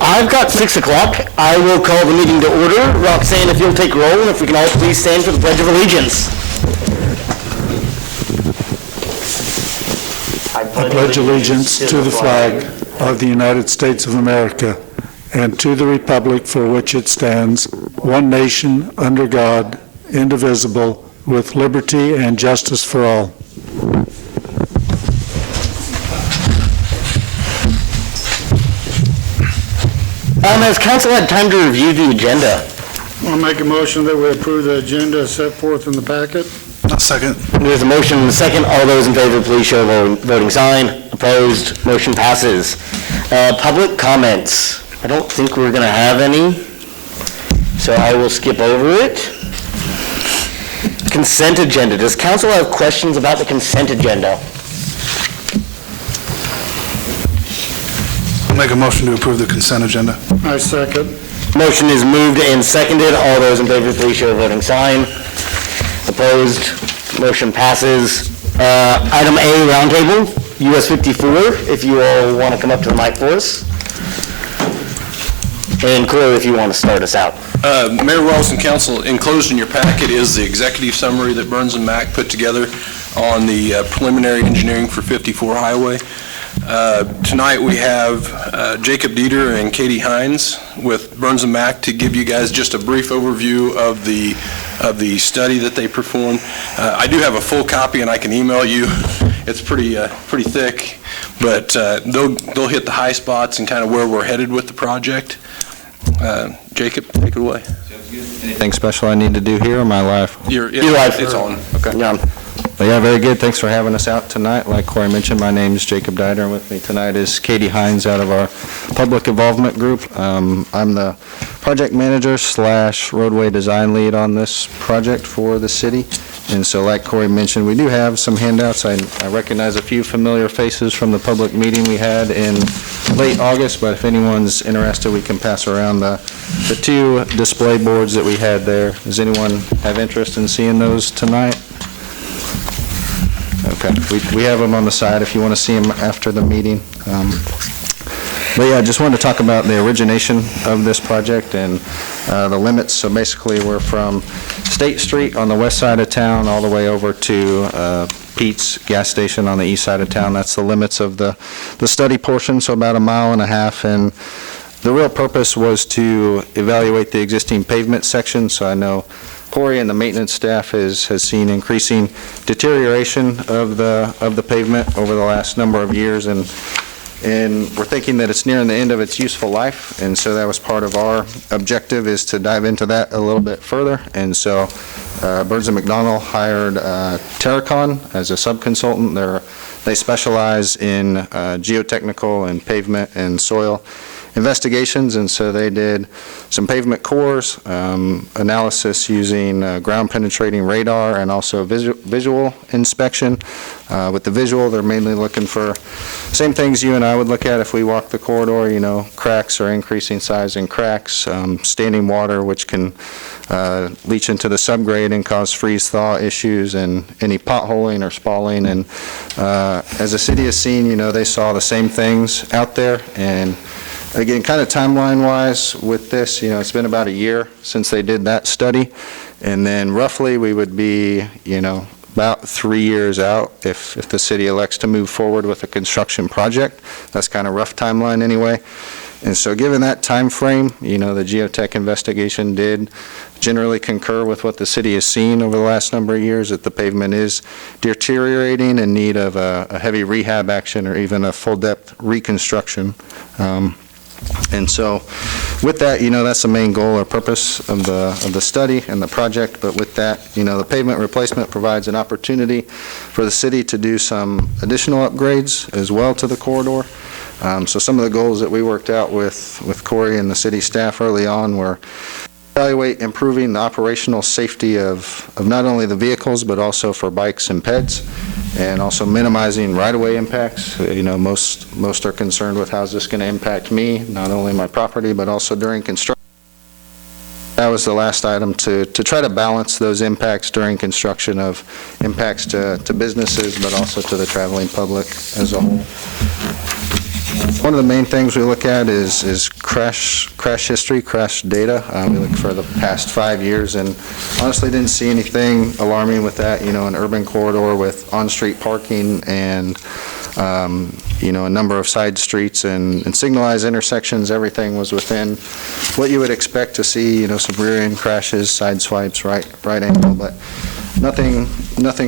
I've got 6 o'clock. I will call the meeting to order. Roxanne, if you'll take roll, and if we can all please stand for the Pledge of Allegiance. I pledge allegiance to the flag of the United States of America and to the republic for which it stands, one nation, under God, indivisible, with liberty and justice for all. Has council had time to review the agenda? I'll make a motion that we approve the agenda as set forth in the packet. I'll second. There's a motion and a second. All those in favor, please show a voting sign. Opposed, motion passes. Public comments. I don't think we're going to have any, so I will skip over it. Consent agenda. Does council have questions about the consent agenda? I'll make a motion to approve the consent agenda. I second. Motion is moved and seconded. All those in favor, please show a voting sign. Opposed, motion passes. Item A, roundtable, US 54, if you all want to come up to the mic for us. And Corey, if you want to start us out. Mayor Wells and Council, enclosed in your packet is the executive summary that Burns and Mack put together on the preliminary engineering for 54 Highway. Tonight we have Jacob Dieter and Katie Hines with Burns and Mack to give you guys just a brief overview of the study that they performed. I do have a full copy and I can email you. It's pretty thick, but they'll hit the high spots and kind of where we're headed with the project. Jacob, take it away. Anything special I need to do here, or am I live? You're live. It's on. Okay. Yeah. Well, yeah, very good. Thanks for having us out tonight. Like Corey mentioned, my name is Jacob Dieter, and with me tonight is Katie Hines out of our public involvement group. I'm the project manager / roadway design lead on this project for the city. And so like Corey mentioned, we do have some handouts. I recognize a few familiar faces from the public meeting we had in late August, but if anyone's interested, we can pass around the 2 display boards that we had there. Does anyone have interest in seeing those tonight? Okay, we have them on the side if you want to see them after the meeting. But yeah, I just wanted to talk about the origination of this project and the limits. So basically we're from State Street on the west side of town all the way over to Pete's gas station on the east side of town. That's the limits of the study portion, so about 1.5 miles. And the real purpose was to evaluate the existing pavement section. So I know Corey and the maintenance staff has seen increasing deterioration of the pavement over the last number of years, and we're thinking that it's nearing the end of its useful life, and so that was part of our objective, is to dive into that a little bit further. And so Burns & McDonnell hired Terracon as a sub-consultant. They specialize in geotechnical and pavement and soil investigations, and so they did some pavement cores, analysis using ground penetrating radar, and also visual inspection. With the visual, they're mainly looking for same things you and I would look at if we walk the corridor, cracks or increasing size in cracks, standing water, which can leach into the subgrade and cause freeze-thaw issues, and any potholing or spalling. And as the city has seen, they saw the same things out there. And again, kind of timeline-wise with this, it's been about a year since they did that study, and then roughly we would be, about 3 years out if the city elects to move forward with a construction project. That's kind of rough timeline anyway. And so given that time frame, the geotech investigation did generally concur with what the city has seen over the last number of years, that the pavement is deteriorating in need of a heavy rehab action or even a full-depth reconstruction. And so with that, that's the main goal or purpose of the study and the project. But with that, the pavement replacement provides an opportunity for the city to do some additional upgrades as well to the corridor. So some of the goals that we worked out with Corey and the city staff early on were evaluate improving the operational safety of not only the vehicles, but also for bikes and peds, and also minimizing right-of-way impacts. Most are concerned with how's this going to impact me, not only my property, but also during construction. That was the last item, to try to balance those impacts during construction of impacts to businesses, but also to the traveling public as a whole. One of the main things we look at is crash history, crash data. We look for the past 5 years, and honestly didn't see anything alarming with that. You know, an urban corridor with on-street parking and you know, a number of side streets and signalized intersections, everything was within what you would expect to see, you know, some rear-end crashes, side swipes, right angle, but nothing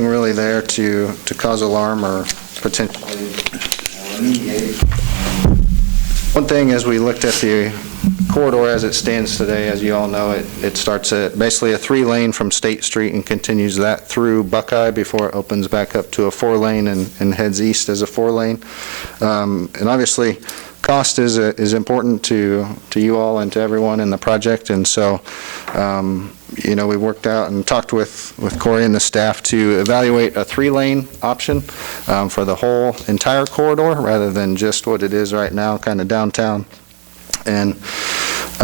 really there to cause alarm or potentially remediate. One thing, as we looked at the corridor as it stands today, as you all know, it starts at basically a 3-lane from State Street and continues that through Buckeye before it opens back up to a 4-lane and heads east as a 4-lane. And obviously, cost is important to you all and to everyone in the project, and so you know, we worked out and talked with Corey and the staff to evaluate a 3-lane option for the whole entire corridor rather than just what it is right now, kind of downtown. And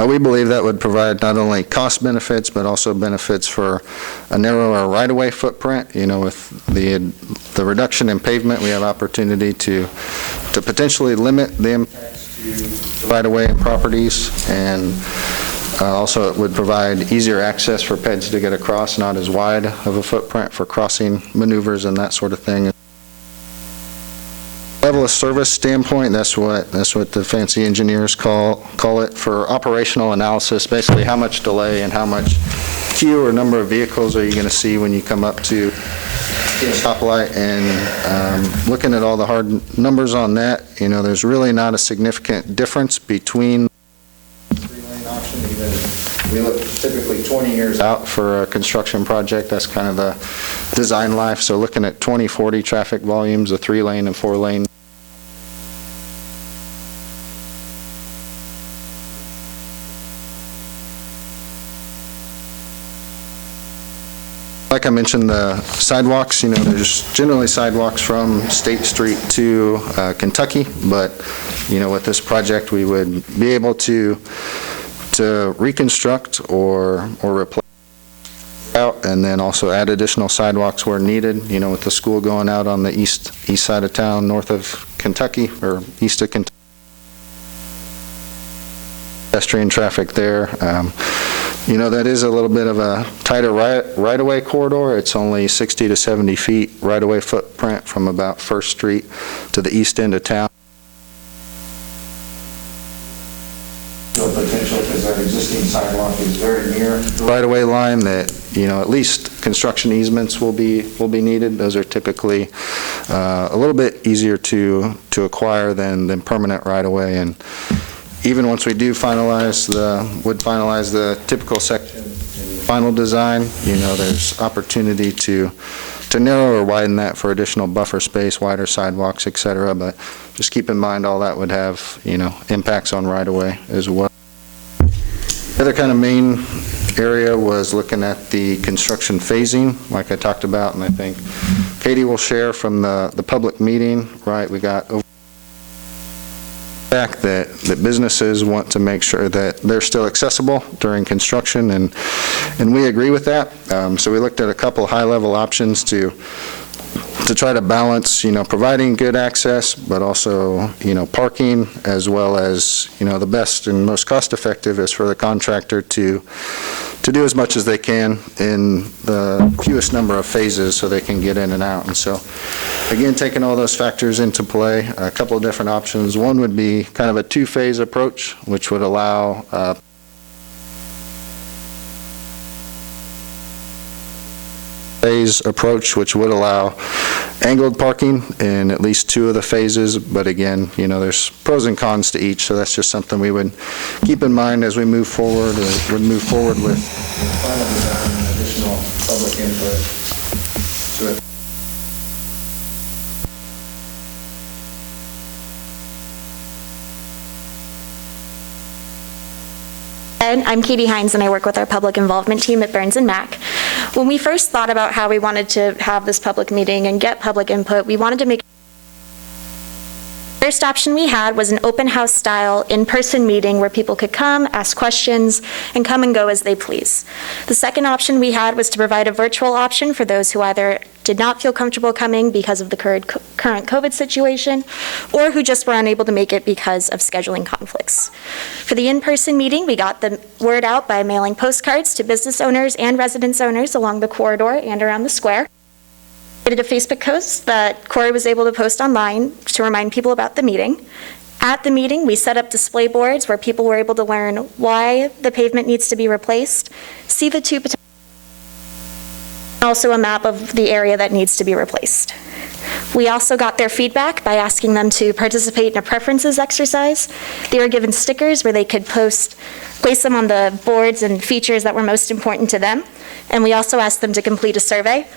we believe that would provide not only cost benefits, but also benefits for a narrower right-of-way footprint. You know, with the reduction in pavement, we have opportunity to potentially limit the impacts to right-of-way and properties, and also it would provide easier access for peds to get across, not as wide of a footprint for crossing maneuvers and that sort of thing. Level of service standpoint, that's what the fancy engineers call it for operational analysis. Basically, how much delay and how much queue or number of vehicles are you going to see when you come up to a stoplight? And looking at all the hard numbers on that, you know, there's really not a significant difference between the 3-lane option. Even we look typically 20 years out for a construction project. That's kind of the design life. So looking at 2040 traffic volumes, a 3-lane and 4-lane. Like I mentioned, the sidewalks, you know, there's generally sidewalks from State Street to Kentucky, but, you know, with this project, we would be able to reconstruct or replace out, and then also add additional sidewalks where needed, you know, with the school going out on the east side of town, north of Kentucky, or east of Kentucky. Pedestrian traffic there. You know, that is a little bit of a tighter right-of-way corridor. It's only 60 to 70 feet right-of-way footprint from about First Street to the east end of town. No potential, because that existing sidewalk is very near the right-of-way line, that, you know, at least construction easements will be needed. Those are typically a little bit easier to acquire than permanent right-of-way. And even once we do finalize the typical section in final design, you know, there's opportunity to narrow or widen that for additional buffer space, wider sidewalks, et cetera. But just keep in mind all that would have, you know, impacts on right-of-way as well. The other kind of main area was looking at the construction phasing, like I talked about, and I think Katie will share from the public meeting, right? We got over that businesses want to make sure that they're still accessible during construction, and we agree with that. So we looked at a couple high-level options to try to balance, you know, providing good access, but also, you know, parking, as well as, you know, the best and most cost-effective is for the contractor to do as much as they can in the fewest number of phases so they can get in and out. And so, again, taking all those factors into play, a couple of different options. One would be kind of a 2-phase approach, which would allow phase approach, which would allow angled parking in at least 2 of the phases. But again, you know, there's pros and cons to each, so that's just something we would keep in mind as we move forward, or would move forward with final design and additional public input to it. I'm Katie Hines, and I work with our public involvement team at Burns & Mack. When we first thought about how we wanted to have this public meeting and get public input, we wanted to make First option we had was an open house style in-person meeting where people could come, ask questions, and come and go as they please. The second option we had was to provide a virtual option for those who either did not feel comfortable coming because of the current COVID situation, or who just were unable to make it because of scheduling conflicts. For the in-person meeting, we got the word out by mailing postcards to business owners and residence owners along the corridor and around the square. We did a Facebook post that Corey was able to post online to remind people about the meeting. At the meeting, we set up display boards where people were able to learn why the pavement needs to be replaced, see the two potential, also a map of the area that needs to be replaced. We also got their feedback by asking them to participate in a preferences exercise. They were given stickers where they could place them on the boards and features that were most important to them. And we also asked them to complete a survey.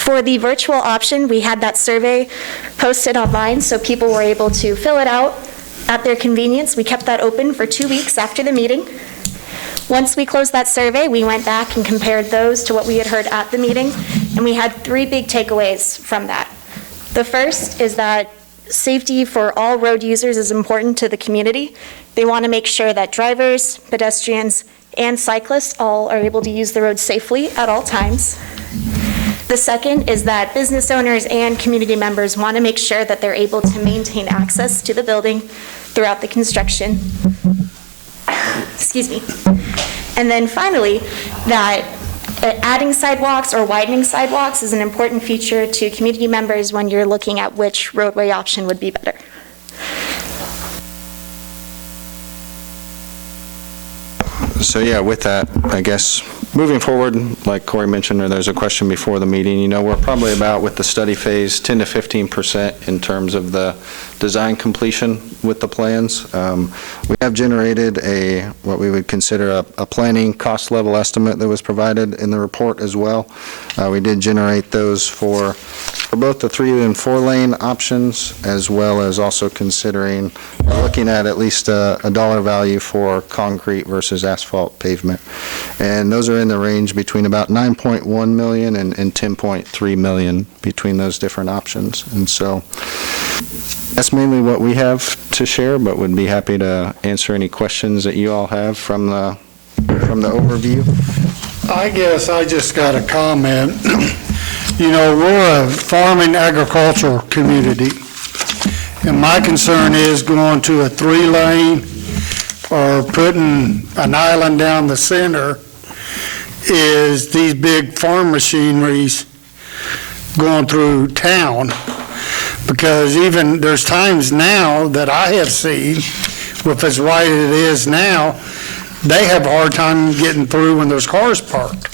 For the virtual option, we had that survey posted online so people were able to fill it out at their convenience. We kept that open for 2 weeks after the meeting. Once we closed that survey, we went back and compared those to what we had heard at the meeting, and we had 3 big takeaways from that. The first is that safety for all road users is important to the community. They want to make sure that drivers, pedestrians, and cyclists all are able to use the road safely at all times. The second is that business owners and community members want to make sure that they're able to maintain access to the building throughout the construction. Excuse me. And then finally, that adding sidewalks or widening sidewalks is an important feature to community members when you're looking at which roadway option would be better. So yeah, with that, I guess, moving forward, like Corey mentioned, or there's a question before the meeting, we're probably about, with the study phase, 10 to 15% in terms of the design completion with the plans. We have generated what we would consider a planning cost level estimate that was provided in the report as well. We did generate those for both the 3 and 4 lane options, as well as also considering, looking at least a dollar value for concrete versus asphalt pavement. And those are in the range between about 9.1 million and 10.3 million between those different options. And so that's mainly what we have to share, but would be happy to answer any questions that you all have from the overview. I guess I just got a comment. We're a farming agricultural community, and my concern is going to a 3-lane or putting an island down the center is these big farm machineries going through town. Because even there's times now that I have seen, with as wide as it is now, they have a hard time getting through when there's cars parked.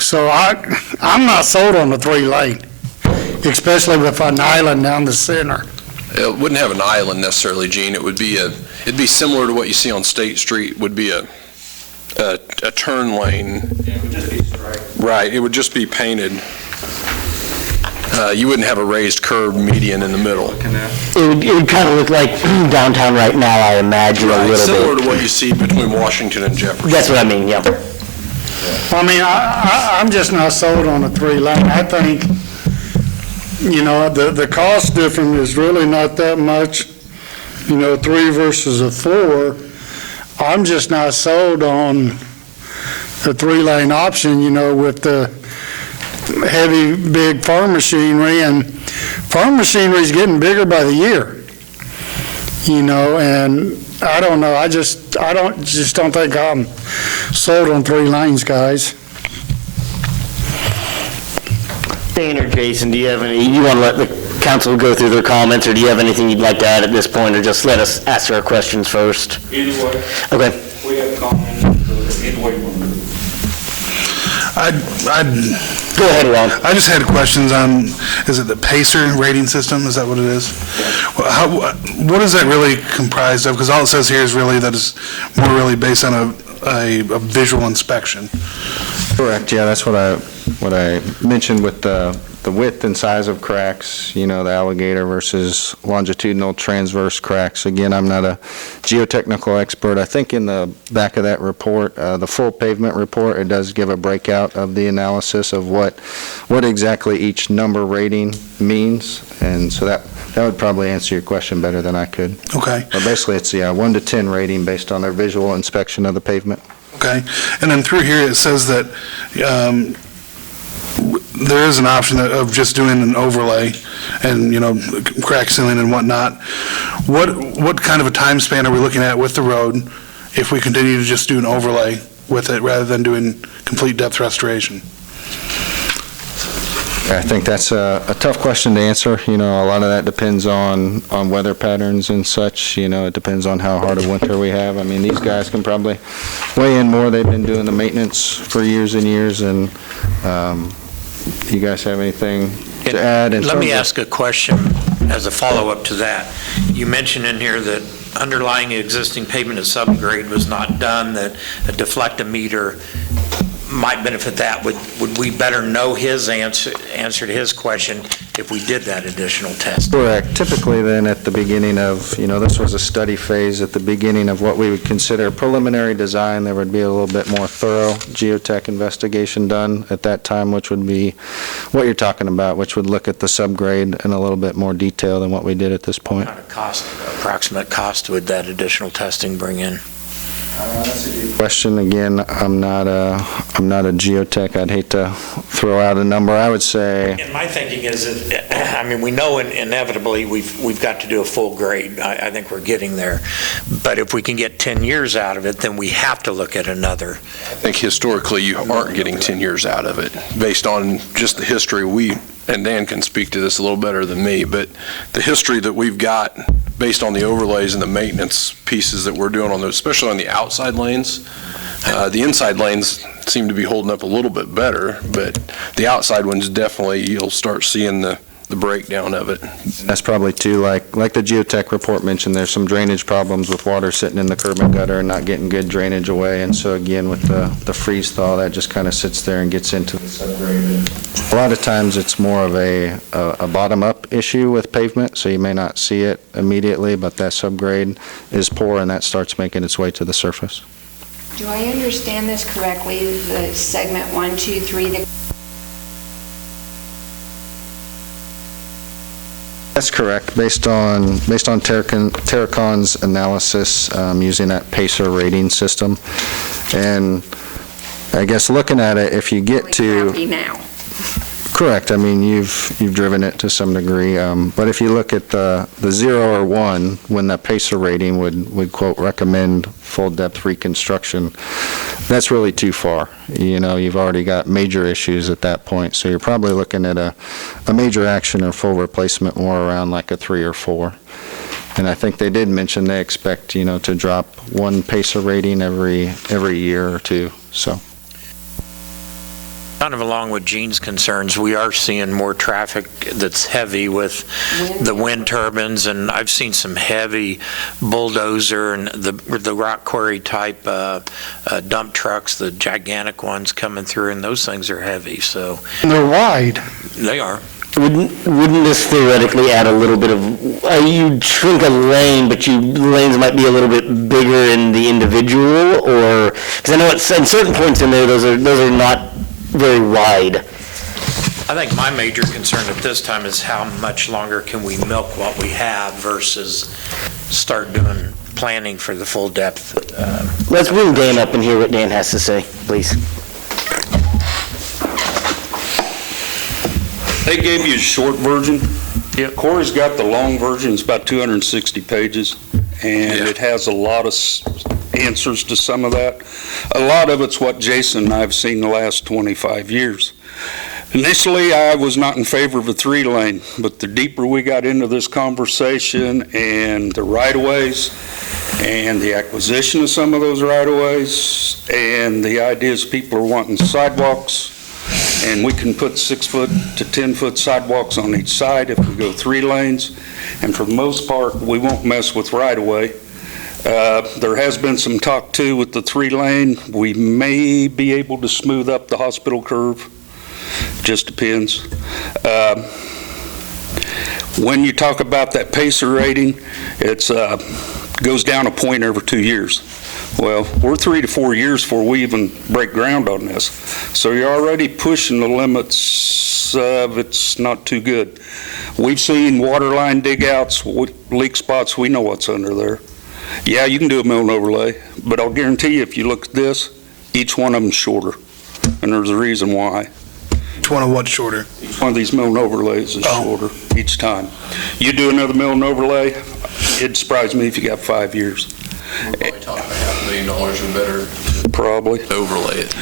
So I'm not sold on the 3-lane, especially with an island down the center. It wouldn't have an island necessarily, Gene. It'd be similar to what you see on State Street. Would be a turn lane. Yeah, it would just be striped. Right. It would just be painted. You wouldn't have a raised curb median in the middle. It would kind of look like downtown right now, I imagine, a little similar bit. to what you see between Washington and Jefferson. That's what I mean, yeah. I mean, I'm just not sold on a 3-lane. I think, the cost difference is really not that much, 3 versus a 4. I'm just not sold on the 3-lane option, with the heavy, big farm machinery, and farm machinery is getting bigger by the year, and I don't know, I don't think I'm sold on 3 lanes, guys. Dan or Jason, do you have any, you want to let the council go through their comments, or do you have anything you'd like to add at this point, or just let us ask our questions first? Either way. Okay. We have comments, either way you want to do it. Go ahead, Ron. I just had questions on, is it the PACER rating system? Is that what it is? Well, what is that really comprised of? Because all it says here is really that it's more really based on a visual inspection. Correct, yeah, that's what I mentioned with the width and size of cracks, the alligator versus longitudinal transverse cracks. Again, I'm not a geotechnical expert. I think in the back of that report, the full pavement report, it does give a breakout of the analysis of what exactly each number rating means. And so that would probably answer your question better than I could. Okay, But basically, it's, 1 to 10 rating based on their visual inspection of the pavement. okay. And then through here, it says that there is an option of just doing an overlay and, crack sealing and whatnot. What kind of a time span are we looking at with the road if we continue to just do an overlay with it rather than doing complete depth restoration? I think that's a tough question to answer. A lot of that depends on weather patterns and such. It depends on how hard a winter we have. I mean, these guys can probably weigh in more. They've been doing the maintenance for years and years, and you guys have anything to add? Let me ask a question as a follow-up to that. You mentioned in here that underlying existing pavement of subgrade was not done, that a deflectometer might benefit that. Would we better know his answer to his question if we did that additional test? Correct. Typically then at the beginning of, this was a study phase, at the beginning of what we would consider preliminary design, there would be a little bit more thorough geotech investigation done at that time, which would be what you're talking about, which would look at the subgrade in a little bit more detail than what we did at this point. What kind of approximate cost would that additional testing bring in? That's a good question. Again, I'm not a geotech. I'd hate to throw out a number. I would say. And my thinking is that, we know inevitably we've got to do a full grade. I think we're getting there. But if we can get 10 years out of it, then we have to look at another. I think historically you aren't getting 10 years out of it based on just the history. And Dan can speak to this a little better than me, but the history that we've got based on the overlays and the maintenance pieces that we're doing on those, especially on the outside lanes. The inside lanes seem to be holding up a little bit better, but the outside ones definitely, you'll start seeing the breakdown of it. That's probably too, like the geotech report mentioned, there's some drainage problems with water sitting in the curb and gutter and not getting good drainage away. And so again, with the freeze thaw, that just kind of sits there and gets into the subgrade. A lot of times it's more of a bottom-up issue with pavement, so you may not see it immediately, but that subgrade is poor and that starts making its way to the surface. Do I understand this correctly? The segment 1, 2, 3, That's correct. Based on Terracon's analysis using that PACER rating system. And I guess looking at it, if you get to... now. Correct. You've driven it to some degree. But if you look at the 0 or 1, when that PACER rating would quote, recommend full depth reconstruction, that's really too far. You've already got major issues at that point. So you're probably looking at a major action or full replacement more around like a 3 or 4. And I think they did mention they expect, to drop 1 PACER rating every year or 2. So. Kind of along with Gene's concerns, we are seeing more traffic that's heavy with the wind turbines, and I've seen some heavy bulldozer and the rock quarry type dump trucks, the gigantic ones coming through, and those things are heavy, so. They're wide. They are. Wouldn't this theoretically add a little bit of, you'd shrink a lane, but lanes might be a little bit bigger in the individual, or, because I know at certain points in there, those are not very wide. I think my major concern at this time is how much longer can we milk what we have versus start doing planning for the full depth. Let's bring Dan up and hear what Dan has to say, please. They gave you a short version. Yeah, Corey's got the long version. It's about 260 pages, and it has a lot of answers to some of that. A lot of it's what Jason and I have seen the last 25 years. Initially, I was not in favor of a 3-lane, but the deeper we got into this conversation and the right-of-ways and the acquisition of some of those right-of-ways and the ideas people are wanting sidewalks, and we can put 6-foot to 10-foot sidewalks on each side if we go 3 lanes, and for the most part, we won't mess with right-of-way. There has been some talk too with the 3-lane. We may be able to smooth up the hospital curve. Just depends. When you talk about that PACER rating, it goes down a point every 2 years. Well, we're 3 to 4 years before we even break ground on this. So you're already pushing the limits chance of it's not too good. We've seen water line dig-outs, leak spots, we know what's under there. Yeah, you can do a mill and overlay, but I'll guarantee you, if you look at this, each one of them's shorter, and there's a reason why. Which one of what's shorter? Each one of these mill and overlays is shorter each time. You do another mill and overlay, it'd surprise me if you got 5 years. We're probably talking $500,000 or better Probably. to overlay it.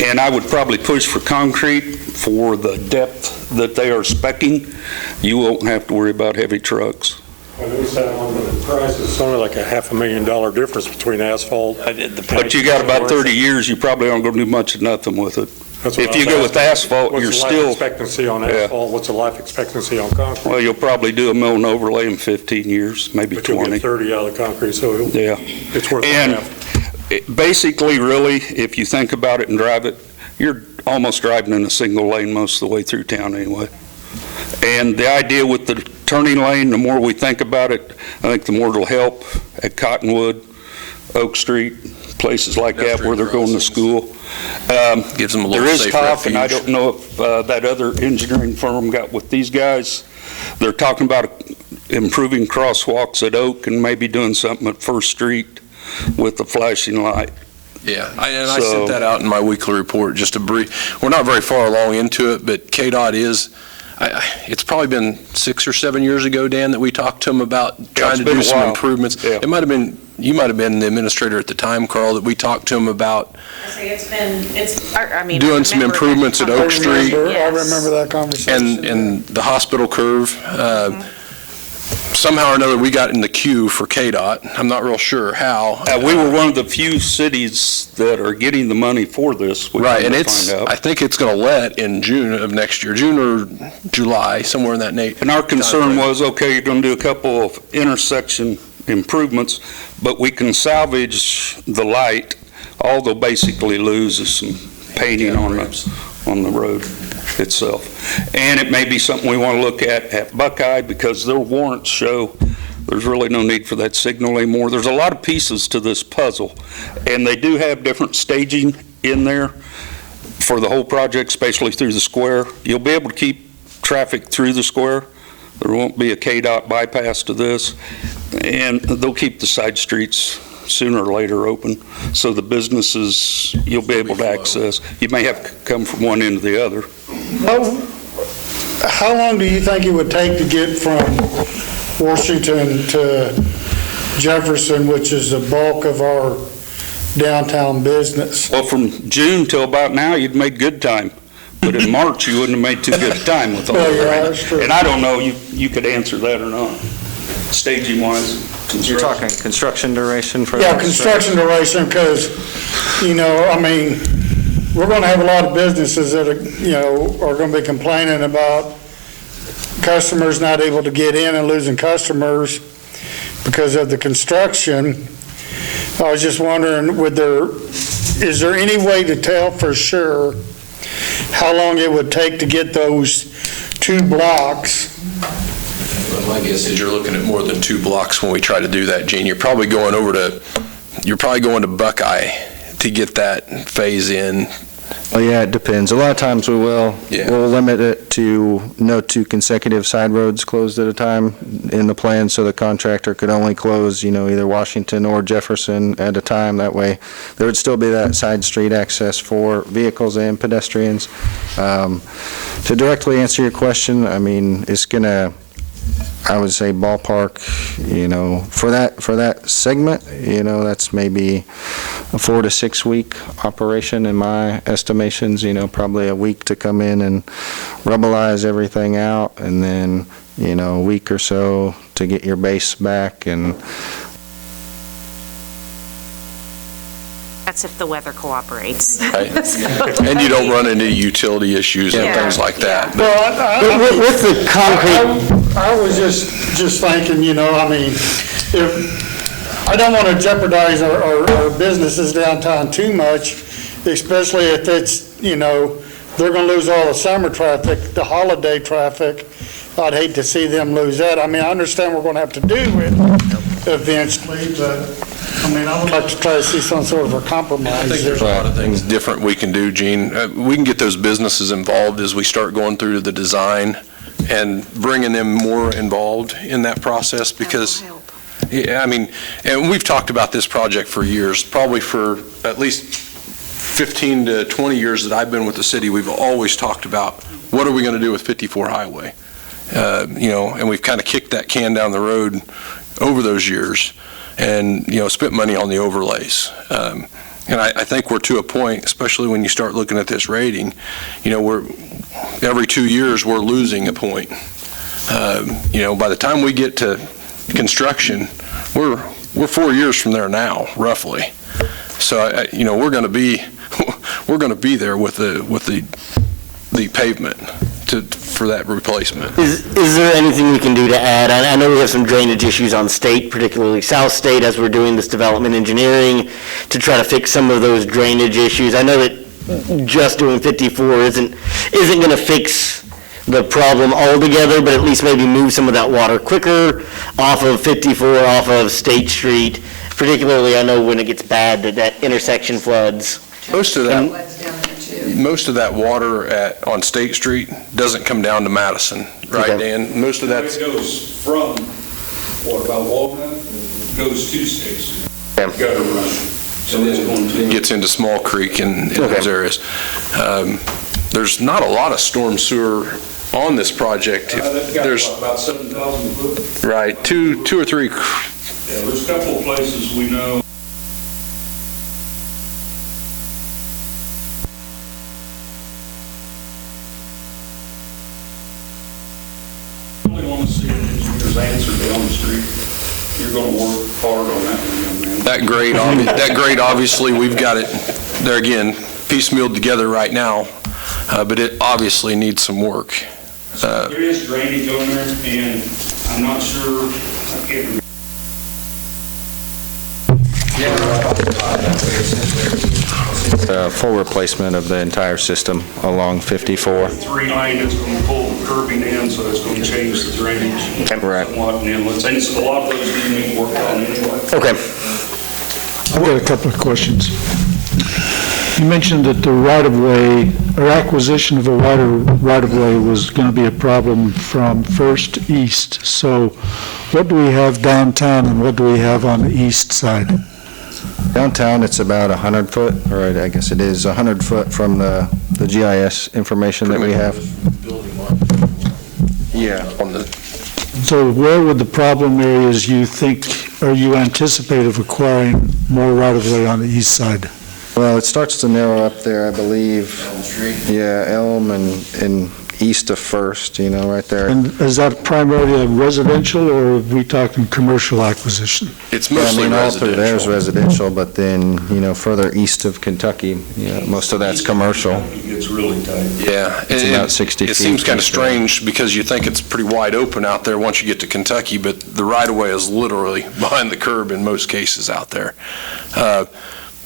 And I would probably push for concrete for the depth that they are speccing. You won't have to worry about heavy trucks. I noticed that on the price, it's only like a $500,000 difference between asphalt. But you got about 30 years, you probably aren't going to do much of nothing with it. If you go with asphalt, you're still... What's the life expectancy on asphalt? What's the life expectancy on concrete? Well, you'll probably do a mill and overlay in 15 years, maybe But you'll 20. get 30 out of the concrete, so Yeah. it's worth And it. basically, really, if you think about it and drive it, you're almost driving in a single lane most of the way through town anyway. And the idea with the turning lane, the more we think about it, I think the more it'll help at Cottonwood, Oak Street, places like that where they're going to school. Gives them a little There is safe talk, and I refuge. don't know if that other engineering firm got with these guys. They're talking about improving crosswalks at Oak and maybe doing something at First Street with the flashing light. Yeah, I So- sent that out in my weekly report, just a brief, we're not very far along into it, but KDOT is, it's probably been 6 or 7 years ago, Dan, that we talked to them about trying it's to been do a some while. improvements. Yeah. It might have been, you might have been the administrator at the time, Carl, that we talked to them about doing some improvements at Oak Street I remember that conversation. and the hospital curve. Somehow or another, we got in the queue for KDOT. I'm not real sure how. We were one of the few cities that are getting the money for this. we Right, and come to it's, find out. I think it's going to let in June of next year, June or July, somewhere in that And our concern timeframe. was, okay, you're going to do a couple of intersection improvements, but we can salvage the light. All they'll basically lose is some painting on the road itself. And it may be something we want to look at Buckeye, because their warrants show there's really no need for that signal anymore. There's a lot of pieces to this puzzle, and they do have different staging in there for the whole project, especially through the square. You'll be able to keep traffic through the square. There won't be a KDOT bypass to this, and they'll keep the side streets sooner or later open, so the businesses you'll be able to access. You may have to come from one end to the other. How long do you think it would take to get from Washington to Jefferson, which is the bulk of our downtown business? Well, from June till about now, you'd made good time, but in March, you wouldn't have made too good a time with all Well, the yeah, rain. that's true. And I don't know, you could answer that or not, staging-wise. You're talking construction duration for Yeah, that? construction duration, because, I mean, we're going to have a lot of businesses that are going to be complaining about customers not able to get in and losing customers because of the construction. I was just wondering, is there any way to tell for sure how long it would take to get those 2 blocks? Well, my guess is you're looking at more than 2 blocks when we try to do that, Gene. You're probably going to Buckeye to get that phase in. Oh, yeah, it depends. A lot of times we'll limit it to no 2 consecutive side roads closed at a time in the plan, so the contractor could only close, either Washington or Jefferson at a time. That way, there would still be that side street access for vehicles and pedestrians. To directly answer your question, I mean, it's gonna, I would say ballpark, for that segment, that's maybe a 4 to 6 week operation in my estimations, probably a week to come in and rubbleize everything out, and then, a week or so to get your base back. And That's if the weather cooperates. Right. And you don't run into utility issues and things like that. Well, With the concrete, I was just thinking, if, I don't want to jeopardize our businesses downtown too much, especially if it's, they're going to lose all the summer traffic, the holiday traffic. I'd hate to see them lose that. I mean, I understand we're going to have to do it eventually, but, I mean, I would like to try to see some sort of a compromise. I think there's a lot of things different we can do, Gene. We can get those businesses involved as we start going through the design and bringing them more involved in that process, because, yeah, I mean, and we've talked about this project for years, probably for at least 15 to 20 years that I've been with the city. We've always talked about, what are we going to do with 54 Highway? And we've kind of kicked that can down the road over those years and, spent money on the overlays. And I think we're to a point, especially when you start looking at this rating, every 2 years, we're losing a point. By the time we get to construction, we're 4 years from there now, roughly. So, we're going to be there with the pavement for that replacement. Is there anything we can do to add? I know we have some drainage issues on State, particularly South State, as we're doing this development engineering to try to fix some of those drainage issues. I know that just doing 54 isn't going to fix the problem altogether, but at least maybe move some of that water quicker off of 54, off of State Street. Particularly, I know when it gets bad, that intersection floods. Most of that water on State Street doesn't come down to Madison, right, Okay. Dan? Most of that's... It goes from, about Walnut, goes to State Street. Gutter run. So it's going to... gets into Small Creek and in Okay. those areas. There's not a lot of storm sewer on this project. They've got There's, about 7,000 foot. right, two or three. Yeah, there's a couple of places we know. You really want to see an engineer's answer down the street. You're going to work hard on that one, young man. That grade, obviously, we've got it, there again, piecemealed together right now, but it obviously needs some work. There is drainage on there, and I'm not sure, I can't remember. Full replacement of the entire system along 54. 3-lane, it's going to pull the curbing in, so it's going to change the drainage. Correct. Somewhat, and inlets, and so a lot of those do need work on anyway. Okay. I've got a couple of questions. You mentioned that the right-of-way, or acquisition of a right-of-way was going to be a problem from First East. So what do we have downtown and what do we have on the east side? Downtown, it's about 100 foot, or I guess it is 100 foot from the GIS information that we have. Yeah. So where would the problem areas you think, or you anticipate of acquiring more right-of-way on the east side? Well, it starts to narrow up there, I believe. Elm Street. Yeah, Elm and east of First, right there. And is that primarily a residential, or are we talking commercial acquisition? It's mostly all through there's residential. residential, but then, further east of Kentucky, most of that's commercial. It's really tight. Yeah. It's about 60 feet. It seems kind of east of there. strange because you think it's pretty wide open out there once you get to Kentucky, but the right-of-way is literally behind the curb in most cases out there.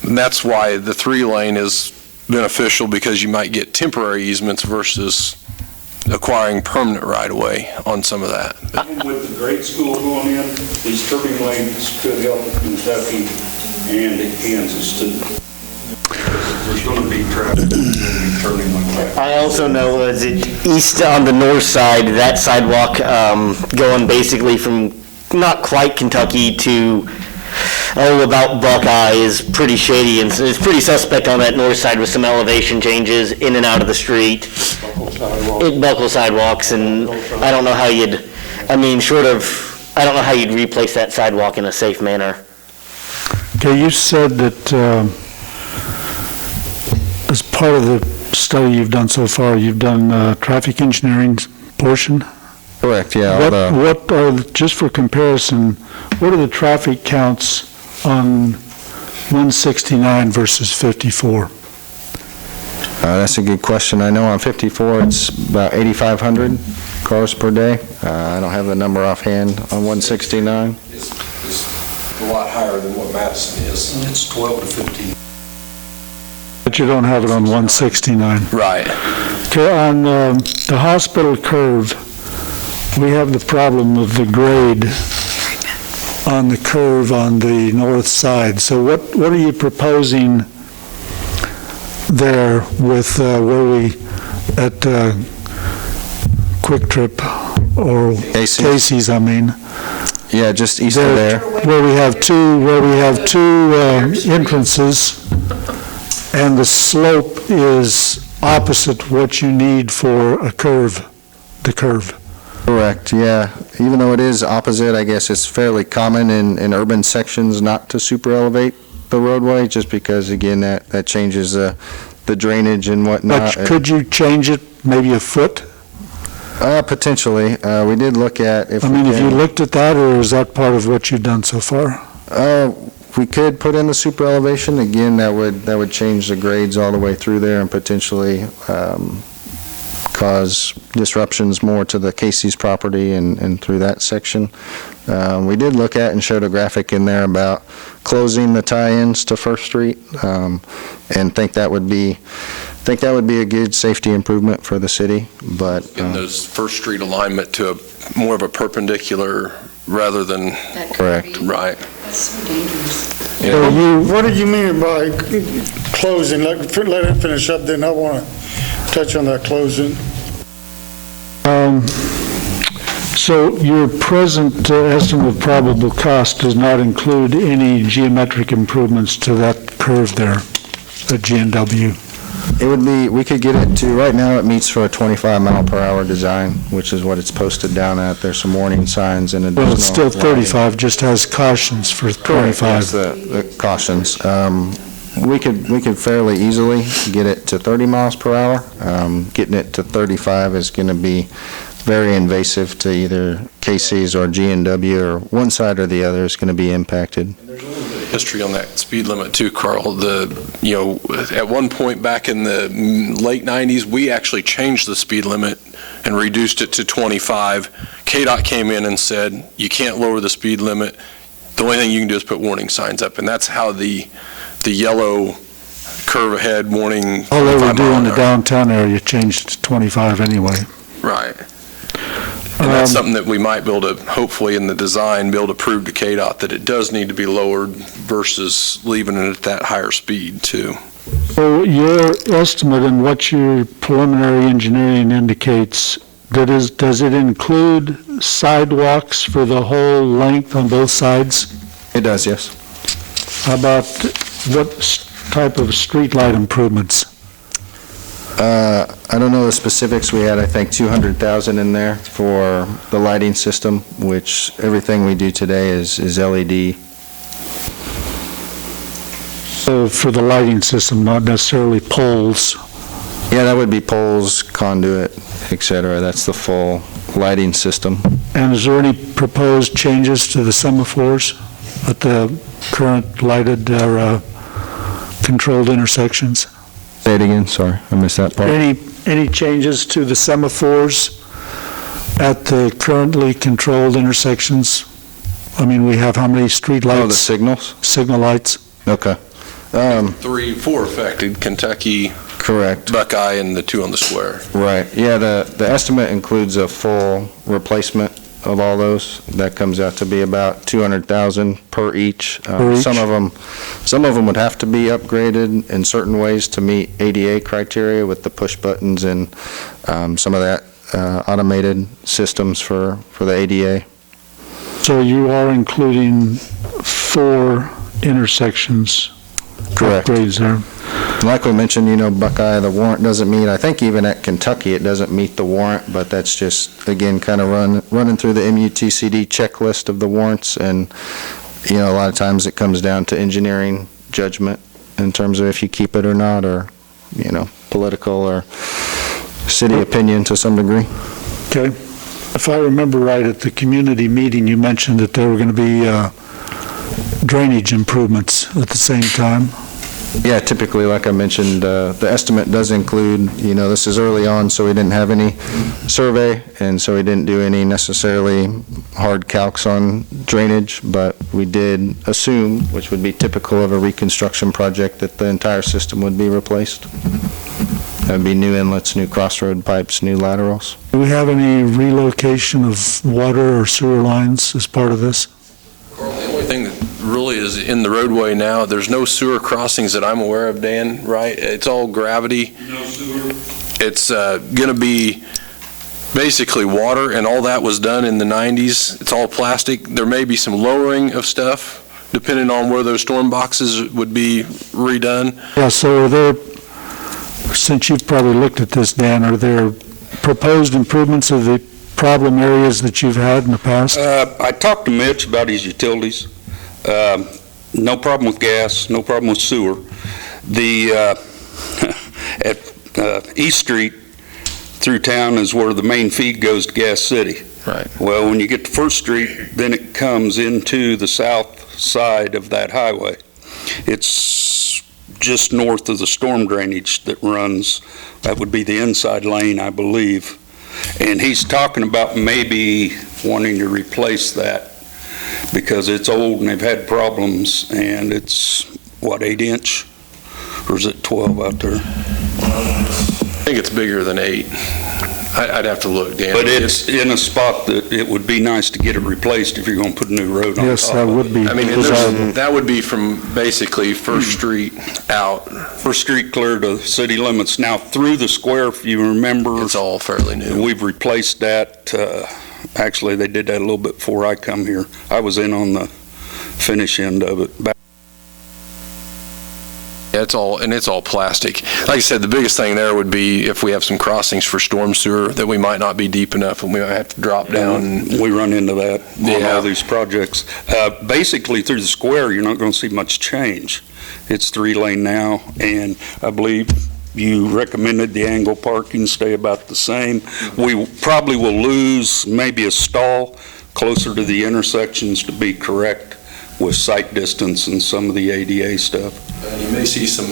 And that's why the 3-lane is beneficial, because you might get temporary easements versus acquiring permanent right-of-way on some of that. Even with the grade school going in, these turning lanes could help Kentucky and Kansas too. There's going to be traffic turning like that. I also know, is it east on the north side, that sidewalk going basically from not quite Kentucky to, about Buckeye is pretty shady, and so it's pretty suspect on that north side with some elevation changes in and out of the street. Buckle sidewalks, and I don't know how I don't know how you'd replace that sidewalk in a safe manner. Okay, you said that as part of the study you've done so far, you've done traffic engineering portion? Correct, yeah. What are, just for comparison, what are the traffic counts on 169 versus 54? That's a good question. I know on 54, it's about 8,500 cars per day. I don't have the number offhand on 169. It's a lot higher than what Madison is. It's 12 to 15. But you don't have it on 169. Right. Okay, on the hospital curve, we have the problem of the grade on the curve on the north side. So what are you proposing there with where we, at Quick Trip, or Casey's, I mean? Yeah, just east of there. Where we have two entrances, and the slope is opposite what you need for a curve, the curve. Correct, yeah. Even though it is opposite, I guess it's fairly common in urban sections not to super elevate the roadway, just because, again, that changes the drainage and whatnot. But could you change it maybe a foot? Potentially. We did look at if I we mean, can. if you looked at that, or is that part of what you've done so far? We could put in the super elevation. Again, that would change the grades all the way through there and potentially cause disruptions more to the Casey's property and through that section. We did look at and showed a graphic in there about closing the tie-ins to First Street, and think that would be a good safety improvement for the city, but. In those First Street alignment to more of a perpendicular rather than. Correct. Right. That's so dangerous. So what do you mean by closing? Let it finish up, then I want to touch on that closing. So your present estimate of probable cost does not include any geometric improvements to that curve there at GNW? It would be, we could get it to, right now it meets for a 25-mile-per-hour design, which is what it's posted down at. There's some warning signs and additional. Well, it's still 35, just has cautions for 25. Yes, the cautions. We could fairly easily get it to 30 miles per hour. Getting it to 35 is going to be very invasive to either Casey's or GNW, or one side or the other is going to be impacted. History on that speed limit too, Carl. At one point back in the late 90s, we actually changed the speed limit and reduced it to 25. KDOT came in and said, you can't lower the speed limit. The only thing you can do is put warning signs up, and that's how the yellow curve ahead warning. All they were doing in the downtown area changed to 25 anyway. Right. And that's something that we might be able to, hopefully in the design, be able to prove to KDOT that it does need to be lowered versus leaving it at that higher speed too. So your estimate and what your preliminary engineering indicates, does it include sidewalks for the whole length on both sides? It does, yes. How about what type of streetlight improvements? I don't know the specifics. We had, I think, $200,000 in there for the lighting system, which everything we do today is LED. So for the lighting system, not necessarily poles? Yeah, that would be poles, conduit, et cetera. That's the full lighting system. And is there any proposed changes to the semaphores at the current lighted or controlled intersections? Say it again, sorry, I missed that part. Any changes to the semaphores at the currently controlled intersections? I mean, we have how many street lights? Oh, the signals? Signal lights. Okay. 4 affected, Kentucky, Correct. Buckeye, and the 2 on the square. Right, yeah, the estimate includes a full replacement of all those. That comes out to be about $200,000 per each. Per each? Some of them would have to be upgraded in certain ways to meet ADA criteria with the push buttons and some of that automated systems for the ADA. So you are including 4 intersections? Correct. Upgrades there. Like we mentioned, Buckeye, the warrant doesn't meet, I think even at Kentucky, it doesn't meet the warrant, but that's just, again, kind of running through the MUTCD checklist of the warrants, and, a lot of times it comes down to engineering judgment in terms of if you keep it or not, or, political or city opinion to some degree. Okay. If I remember right, at the community meeting, you mentioned that there were going to be drainage improvements at the same time. Yeah, typically, like I mentioned, the estimate does include, this is early on, so we didn't have any survey, and so we didn't do any necessarily hard calcs on drainage, but we did assume, which would be typical of a reconstruction project, that the entire system would be replaced. That would be new inlets, new crossroad pipes, new laterals. Do we have any relocation of water or sewer lines as part of this? is in the roadway now. There's no sewer crossings that I'm aware of, Dan, right? It's all gravity. No sewer. It's going to be basically water, and all that was done in the 90s. It's all plastic. There may be some lowering of stuff, depending on where those storm boxes would be redone. Yeah, so are there, since you've probably looked at this, Dan, are there proposed improvements of the problem areas that you've had in the past? I talked to Mitch about his utilities. No problem with gas, no problem with sewer. At East Street through town is where the main feed goes to Gas City. Right. Well, when you get to First Street, then it comes into the south side of that highway. It's just north of the storm drainage that runs. That would be the inside lane, I believe. And he's talking about maybe wanting to replace that because it's old and they've had problems, and it's, what, 8-inch? Or is it 12 out there? I think it's bigger than 8. I'd have to look, Dan. But it's in a spot that it would be nice to get it replaced if you're going to put a new road on top. Yes, that would be I mean, desirable. that would be from basically First Street out. First Street clear to city limits. Now, through the square, if you remember, It's all fairly new. we've replaced that. Actually, they did that a little bit before I come here. I was in on the finish end of it. Yeah, it's all plastic. Like I said, the biggest thing there would be if we have some crossings for storm sewer that we might not be deep enough and we might have to drop down. We run into that on Yeah. all these projects. Basically, through the square, you're not going to see much change. It's 3-lane now, and I believe you recommended the angle parking stay about the same. We probably will lose maybe a stall closer to the intersections to be correct with sight distance and some of the ADA stuff. And you may see some,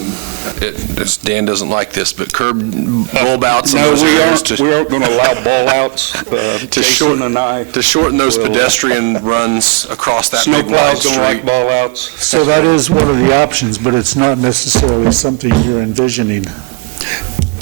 Dan doesn't like this, but curb bulb outs. No, we aren't going to allow ball outs. Jason and I. To shorten those pedestrian runs across that big wide Snowplows don't like street. ball outs. So that is one of the options, but it's not necessarily something you're envisioning.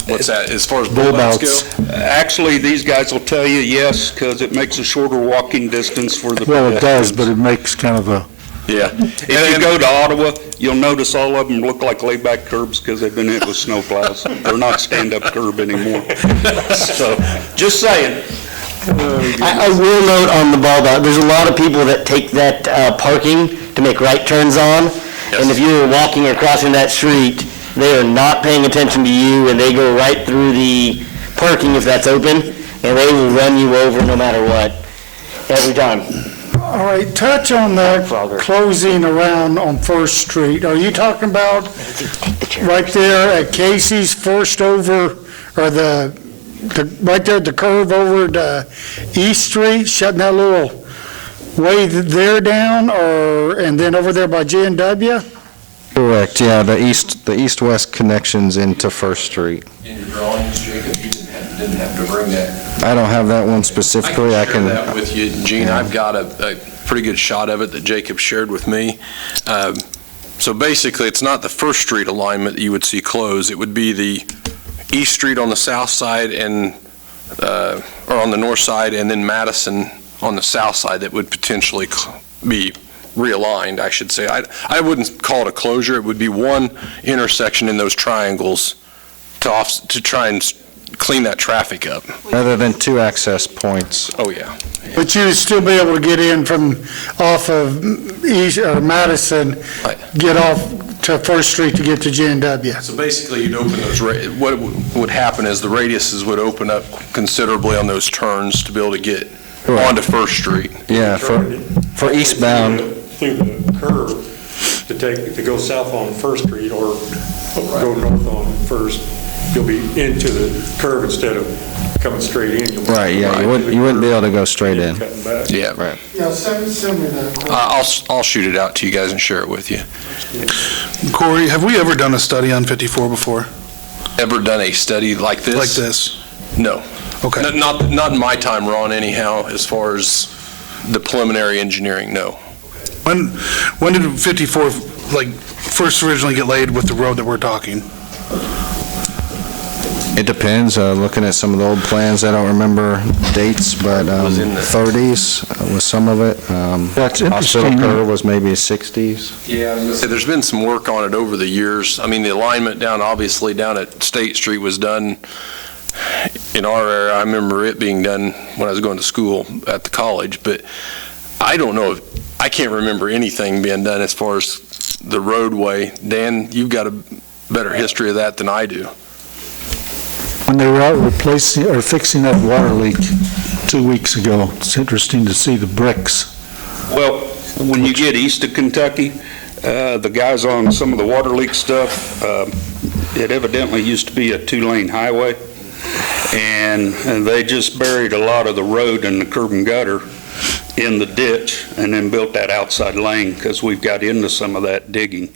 What's that, as far as bulb Bulb outs outs. go? Actually, these guys will tell you yes, because it makes a shorter walking distance for the Well, it does, pedestrians. but it makes kind of a, Yeah. If you go to Ottawa, you'll notice all of them look like layback curbs because they've been hit with snowplows. They're not stand-up curb anymore. So, just saying. I will note on the bulb out, there's a lot of people that take that parking to make right turns on. And if you're walking or crossing that street, they are not paying attention to you, and they go right through the parking if that's open, and they will run you over no matter what, every time. All right, touch on the closing around on First Street. Are you talking about right there at Casey's, first over, or right there at the curve over to East Street, shutting that little way there down, and then over there by J&W? Correct, yeah, the east-west connections into First Street. In your drawings, Jacob, you didn't have to bring that. I don't have that one specifically. I can share that with you, Gene. I've got a pretty good shot of it that Jacob shared with me. So basically, it's not the First Street alignment that you would see close. It would be the East Street on the south side and, or on the north side, and then Madison on the south side that would potentially be realigned, I should say. I wouldn't call it a closure. It would be one intersection in those triangles to try and clean that traffic up. Rather than 2 access points. Oh, yeah. But you'd still be able to get in from off of East, or Madison, Right. get off to First Street to get to J&W. So basically, you'd open those, what would happen is the radiuses would open up considerably on those turns to be able to get onto First Street. Yeah, for eastbound. Through the curve to go south on First Street or go north on First, you'll be into the curve instead of coming straight in. You'll be Right, yeah, you wouldn't be able to go straight in. cutting back. Yeah. Right. Yeah, send me that. I'll shoot it out to you guys and share it with you. Corey, have we ever done a study on 54 before? Ever done a study like this? Like this? No. Okay. Not in my time, Ron, anyhow, as far as the preliminary engineering, no. When did 54, first originally get laid with the road that we're talking? It depends, looking at some of the old plans, I don't remember dates, but was in the- 30s was some of it. That's Hospital interesting. curve was maybe 60s. Yeah, I was gonna say, there's been some work on it over the years. I mean, the alignment obviously down at State Street was done in our era. I remember it being done when I was going to school at the college, but I don't know, I can't remember anything being done as far as the roadway. Dan, you've got a better history of that than I do. When they were out replacing or fixing that water leak 2 weeks ago, it's interesting to see the bricks. Well, when you get east of Kentucky, the guys on some of the water leak stuff, it evidently used to be a 2-lane highway, and they just buried a lot of the road and the curb and gutter in the ditch and then built that outside lane because we've got into some of that digging.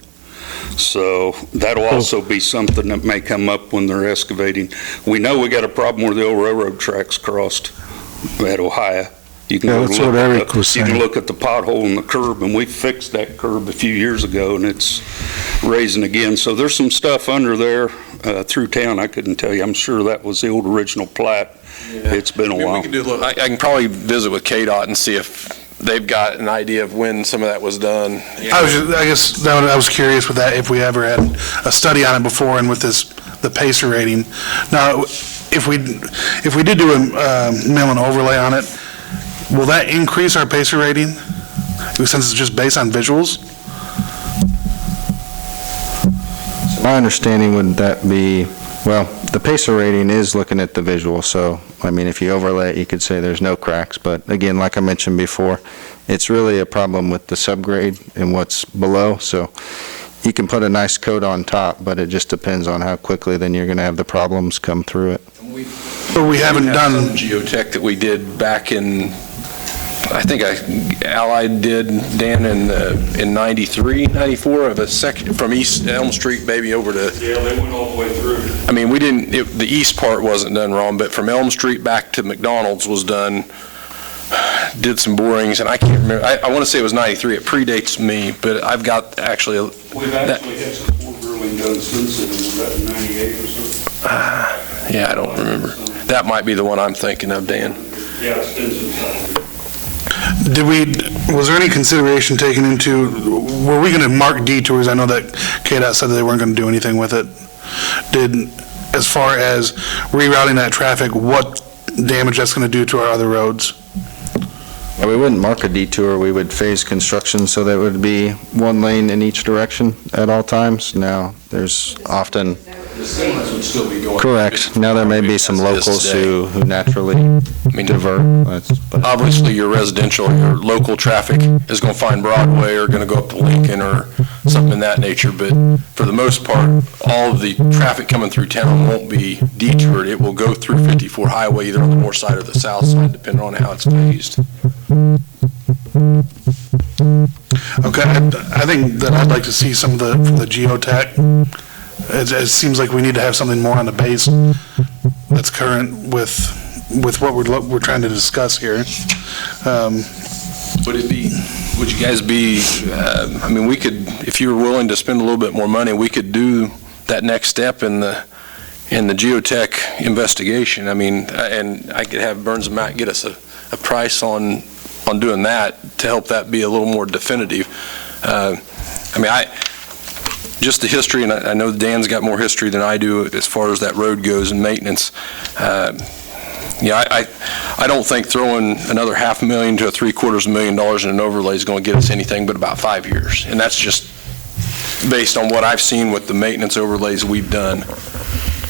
So that'll also be something that may come up when they're excavating. We know we got a problem where the old railroad tracks crossed at Ohio. You can Yeah, go that's look what at Eric the- was You can saying. look at the pothole in the curb, and we fixed that curb a few years ago, and it's raising again. So there's some stuff under there through town I couldn't tell you. I'm sure that was the old original plat. It's been a I mean, while. we can do a little, I can probably visit with KDOT and see if they've got an idea of when some of that was done. I was curious with that, if we ever had a study on it before, and with the PACER rating. Now, if we did do a mill and overlay on it, will that increase our PACER rating, since it's just based on visuals? My understanding would that be, well, the PACER rating is looking at the visual, so, I mean, if you overlay it, you could say there's no cracks, but again, like I mentioned before, it's really a problem with the subgrade and what's below, so you can put a nice coat on top, but it just depends on how quickly then you're going to have the problems come through it. But we haven't have done, some geotech that we did back in, I think Allied did, Dan, in 93, 94, of a section from East Elm Street, maybe over to, Yeah, they went all the way through. I mean, the east part wasn't done wrong, but from Elm Street back to McDonald's was done, did some borings, and I can't remember, I want to say it was 93, it predates me, but I've got actually, We've actually had some more drilling done since then, was that in 98 or something? yeah, I don't remember. That might be the one I'm thinking of, Dan. Yeah, it's been some time. was there any consideration taken into, were we going to mark detours? I know that KDOT said that they weren't going to do anything with it. As far as rerouting that traffic, what damage that's going to do to our other roads? Well, we wouldn't mark a detour, we would phase construction so that it would be 1 lane in each direction at all times. Now, there's often, The semis would still be going. correct, now there may be some As it is locals today. who naturally I mean, divert. but- obviously, your residential, your local traffic is going to find Broadway or going to go up to Lincoln or something in that nature, but for the most part, all of the traffic coming through town won't be detoured. It will go through 54 Highway either on the north side or the south side, depending on how it's phased. Okay, I think that I'd like to see some of from the geotech. It seems like we need to have something more on the base that's current with what we're trying to discuss here. Would you guys be, I mean, we could, if you were willing to spend a little bit more money, we could do that next step in the geotech investigation. I mean, and I could have Burns and Matt get us a price on doing that to help that be a little more definitive. I mean, just the history, and I know Dan's got more history than I do as far as that road goes and maintenance. I don't think throwing another $500,000 to $750,000 in an overlay is going to get us anything but about 5 years. And that's just based on what I've seen with the maintenance overlays we've done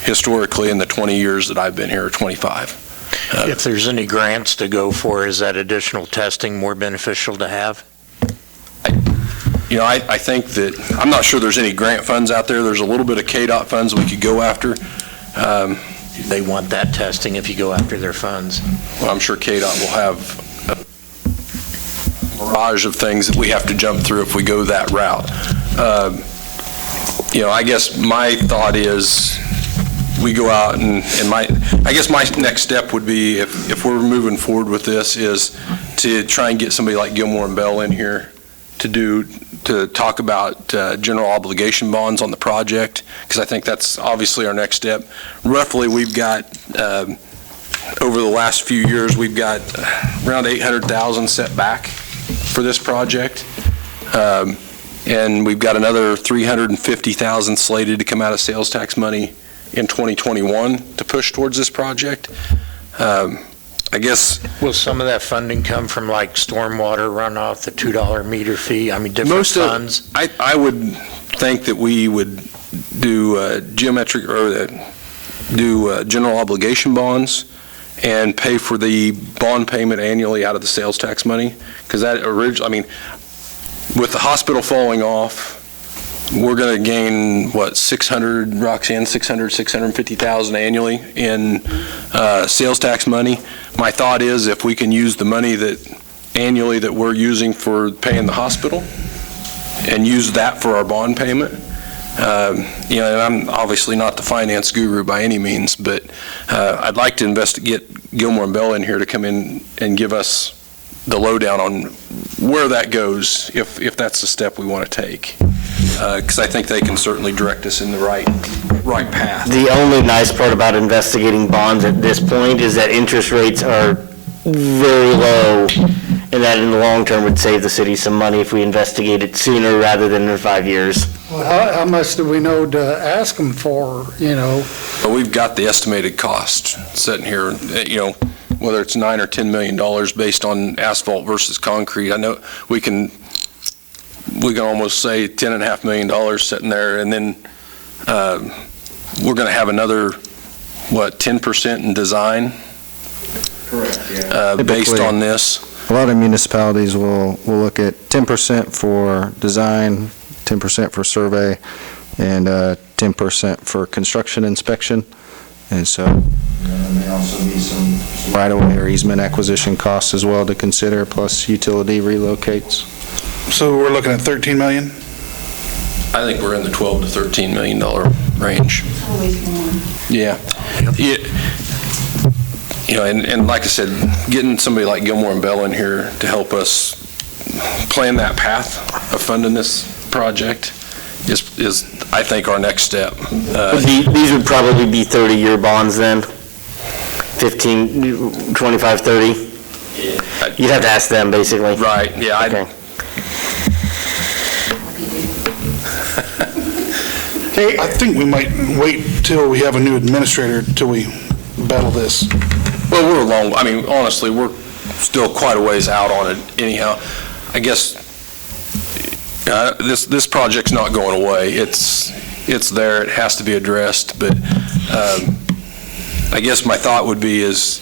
historically in the 20 years that I've been here, or 25. If there's any grants to go for, is that additional testing more beneficial to have? I think that, I'm not sure there's any grant funds out there. There's a little bit of KDOT funds we could go after. They want that testing if you go after their funds. Well, I'm sure KDOT will have a barrage of things that we have to jump through if we go that route. I guess my thought is we go out and I guess my next step would be, if we're moving forward with this, is to try and get somebody like Gilmore and Bell in here to to talk about general obligation bonds on the project, because I think that's obviously our next step. Roughly, we've got, over the last few years, we've got around 800,000 set back for this project. And we've got another 350,000 slated to come out of sales tax money in 2021 to push towards this project. I guess. Will some of that funding come from like stormwater runoff, the $2 meter fee? I mean, different Most of, funds? I would think that we would do geometric, or do general obligation bonds and pay for the bond payment annually out of the sales tax money. Because that originally, I mean, with the hospital falling off, we're going to gain, what, 650,000 annually in sales tax money. My thought is, if we can use the money that annually that we're using for paying the hospital and use that for our bond payment, you know, and I'm obviously not the finance guru by any means, but I'd like to get Gilmore and Bell in here to come in and give us the lowdown on where that goes, if that's the step we want to take. Because I think they can certainly direct us in the right path. The only nice part about investigating bonds at this point is that interest rates are very low, and that in the long term would save the city some money if we investigate it sooner rather than in 5 years. Well, how much do we know to ask them for, you know? But we've got the estimated cost sitting here, you know, whether it's $9 or $10 million based on asphalt versus concrete. I know we can almost say $10.5 million sitting there, and then we're going to have another, what, 10% in design? Correct, yeah. Based on this. A lot of municipalities will look at 10% for design, 10% for survey, and 10% for construction inspection. And so there may also be some right-of-way or easement acquisition costs as well to consider, plus utility relocates. So we're looking at 13 million? I think we're in the $12 to $13 million range. It's always more. Yeah. You know, and like I said, getting somebody like Gilmore and Bell in here to help us plan that path of funding this project is I think, our next step. These would probably be 30-year bonds then? 15, 25, 30? You'd have to ask them, basically. Right, yeah. Okay. Hey, I think we might wait till we have a new administrator till we battle this. Well, we're long, I mean, honestly, we're still quite a ways out on it anyhow. I guess this project's not going away. It's there, it has to be addressed, but I guess my thought would be is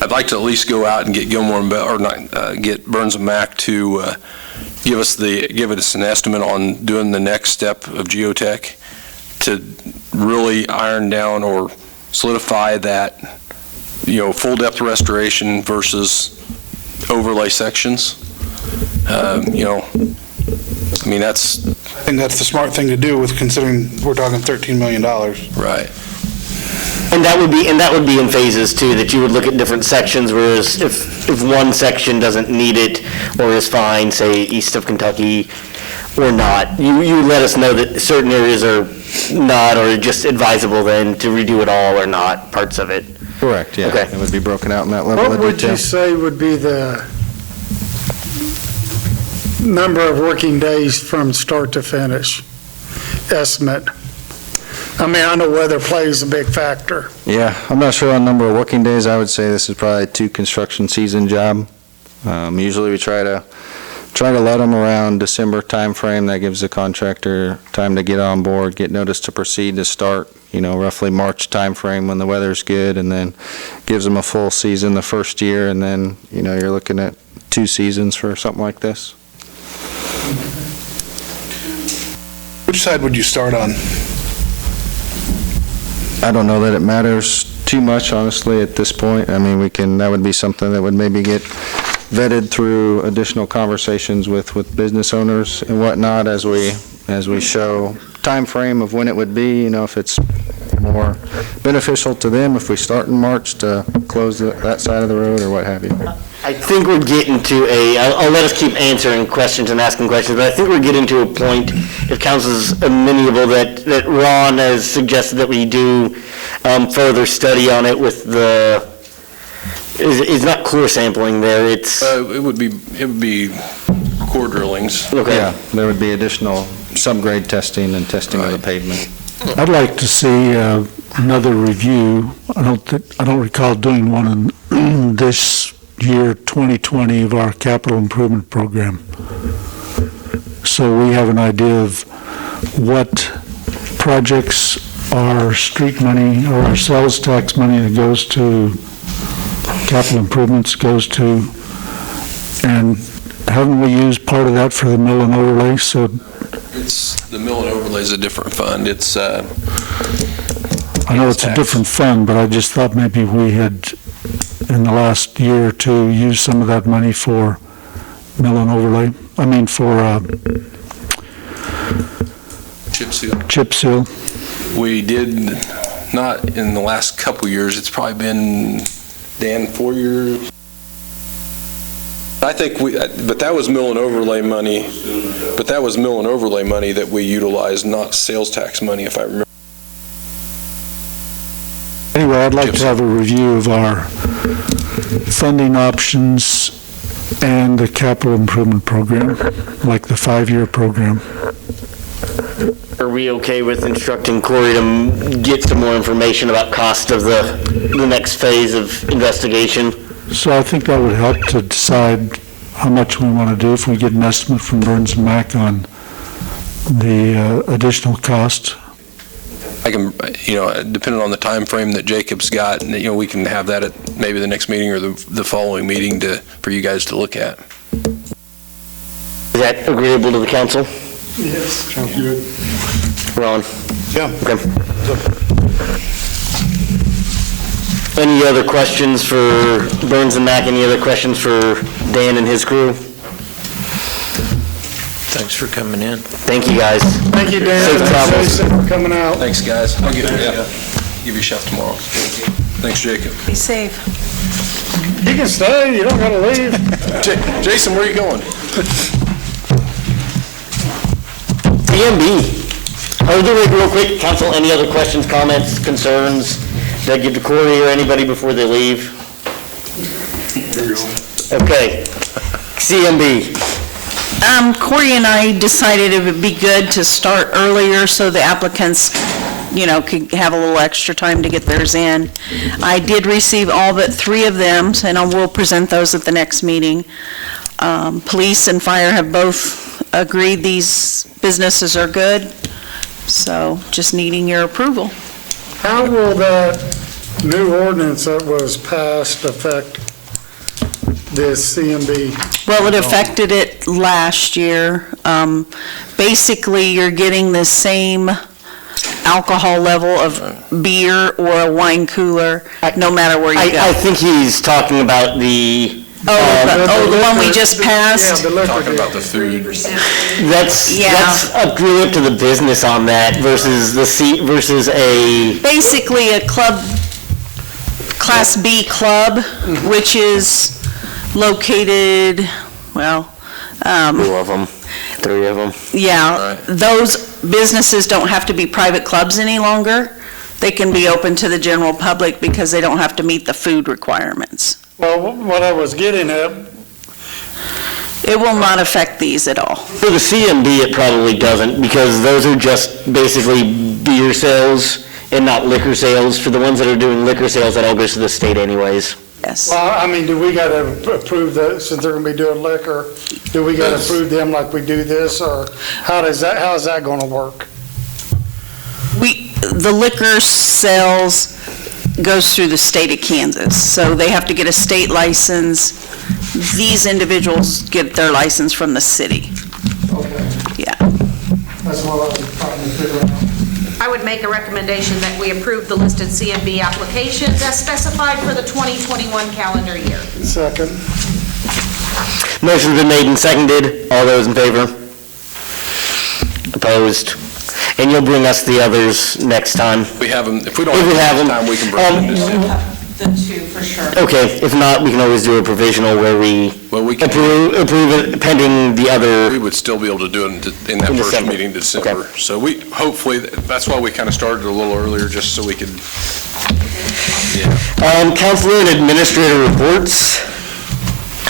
I'd like to at least go out and get Gilmore and Bell, or not, get Burns and Mack to give us an estimate on doing the next step of geotech to really iron down or solidify that, you know, full depth restoration versus overlay sections. You know, I mean, I think that's the smart thing to do, with considering we're talking $13 million. Right. And that would be in phases too, that you would look at different sections, whereas if one section doesn't need it or is fine, say east of Kentucky or not, you let us know that certain areas are not, or just advisable then to redo it all or not, parts of it. Correct, yeah. Okay. It would be broken out in that level of detail. What would you say would be the number of working days from start to finish estimate? I mean, I know weather plays a big factor. Yeah, I'm not sure on number of working days. I would say this is probably a 2 construction season job. Usually we try to let them around December timeframe. That gives the contractor time to get on board, get notice to proceed to start, you know, roughly March timeframe when the weather's good, and then gives them a full season the first year, and then, you know, you're looking at 2 seasons for something like this. Which side would you start on? I don't know that it matters too much, honestly, at this point. I mean, that would be something that would maybe get vetted through additional conversations with business owners and whatnot as we show time frame of when it would be, you know, if it's more beneficial to them if we start in March to close that side of the road or what have you. I think we're getting to I'll let us keep answering questions and asking questions, but I think we're getting to a point, if council's amenable, that Ron has suggested that we do further study on it with it's not core sampling there, it's... It would be core drillings. Okay. Yeah, there would be additional subgrade testing and testing of the pavement. I'd like to see another review. I don't recall doing one in this year, 2020, of our capital improvement program. So we have an idea of what projects our street money or our sales tax money that goes to capital improvements goes to, and haven't we used part of that for the mill and overlay? So The mill and overlay is a different fund. It's I know it's a different fund, but I just thought maybe we had, in the last year or two, used some of that money for mill and overlay. I mean, for chip seal. chip seal. We did not in the last couple years. It's probably been, Dan, 4 years. I think but that was mill and overlay money. But that was mill and overlay money that we utilized, not sales tax money, if I remember. Anyway, I'd like to have a review of our funding options and the capital improvement program, like the 5-year program. Are we okay with instructing Corey to get some more information about cost of the next phase of investigation? So I think that would help to decide how much we want to do if we get an estimate from Burns and Mac on the additional cost. I can, depending on the time frame that Jacob's got, we can have that at maybe the next meeting or the following meeting for you guys to look at. Is that agreeable to the council? Yes, sounds good. Ron? Yeah. Okay. Any other questions for Burns and Mac? Any other questions for Dan and his crew? Thanks for coming in. Thank you, guys. Thank you, Dan. Safe travels. Jason, for coming out. Thanks, guys. I'll give you a shout tomorrow. Thanks, Jacob. Be safe. You can stay, you don't gotta leave. Jason, where are you going? TMB. Oh, do it real quick. Council, any other questions, comments, concerns that I give to Corey or anybody before they leave? Okay. CMB. Corey and I decided it would be good to start earlier so the applicants, could have a little extra time to get theirs in. I did receive all but 3 of them, and I will present those at the next meeting. Police and fire have both agreed these businesses are good, so just needing your approval. How will that new ordinance that was passed affect this CMB? Well, it affected it last year. Basically, you're getting the same alcohol level of beer or a wine cooler, no matter where you go. I think he's talking about the... the one we just passed? Yeah, the liquor. Talking about the food. That's up really up to the business on that versus versus a... Basically, a club, Class B club, which is located, 2 of them, 3 of them. yeah, those businesses don't have to be private clubs any longer. They can be open to the general public because they don't have to meet the food requirements. Well, what I was getting at, It will not affect these at all. For the CMB, it probably doesn't, because those are just basically beer sales and not liquor sales. For the ones that are doing liquor sales, that all goes to the state anyways. Yes. well, I mean, do we gotta approve that, since they're gonna be doing liquor, do we gotta approve them like we do this, or how is that gonna work? The liquor sales goes through the state of Kansas, so they have to get a state license. These individuals get their license from the city. Okay, Yeah. that's what I was trying to figure out. I would make a recommendation that we approve the listed CMB applications as specified for the 2021 calendar year. Second. Motion's been made and seconded. All those in favor? Opposed? And you'll bring us the others next time. We have them, if we don't If we have have them. time, we can bring them. the two for sure. Okay, if not, we can always do a provisional where we approve it pending the other. We would still be able to do it in that first December. meeting in December. Okay. So we, hopefully, that's why we kind of started a little earlier, just so we could, Counselor and administrator reports.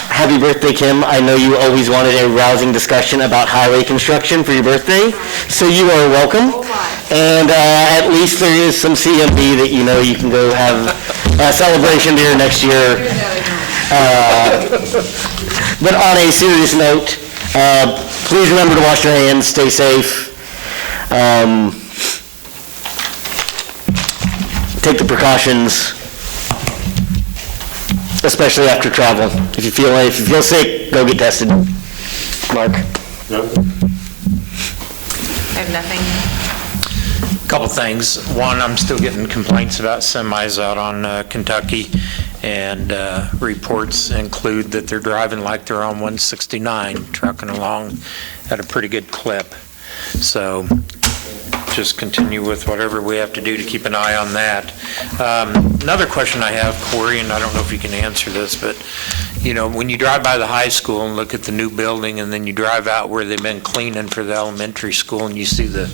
Happy birthday, Kim. I know you always wanted a rousing discussion about highway construction for your birthday, so you are welcome. And at least there is some CMB that you know you can go have a celebration here next year. But on a serious note, please remember to wash your hands, stay safe. Take the precautions, especially after travel. If you feel sick, go get tested. Mark? I have nothing. Couple things. One, I'm still getting complaints about semis out on Kentucky, and reports include that they're driving like they're on 169, trucking along at a pretty good clip. So just continue with whatever we have to do to keep an eye on that. Another question I have, Corey, and I don't know if you can answer this, but you know, when you drive by the high school and look at the new building, and then you drive out where they've been cleaning for the elementary school, and you see the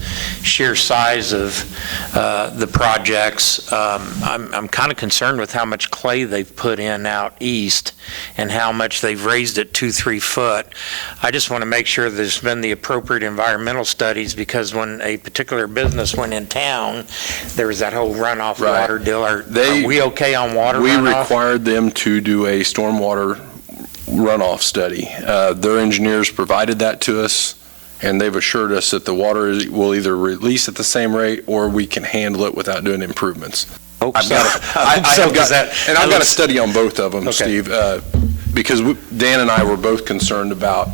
sheer size of the projects, I'm kind of concerned with how much clay they've put in out east and how much they've raised it 2-3 foot. I just want to make sure there's been the appropriate environmental studies, because when a particular business went in town, there was that whole runoff water deal. Are we okay on water runoff? We required them to do a stormwater runoff study. Their engineers provided that to us, and they've assured us that the water will either release at the same rate or we can handle it without doing improvements. I've got a study on both of them, Steve, because Dan and I were both concerned about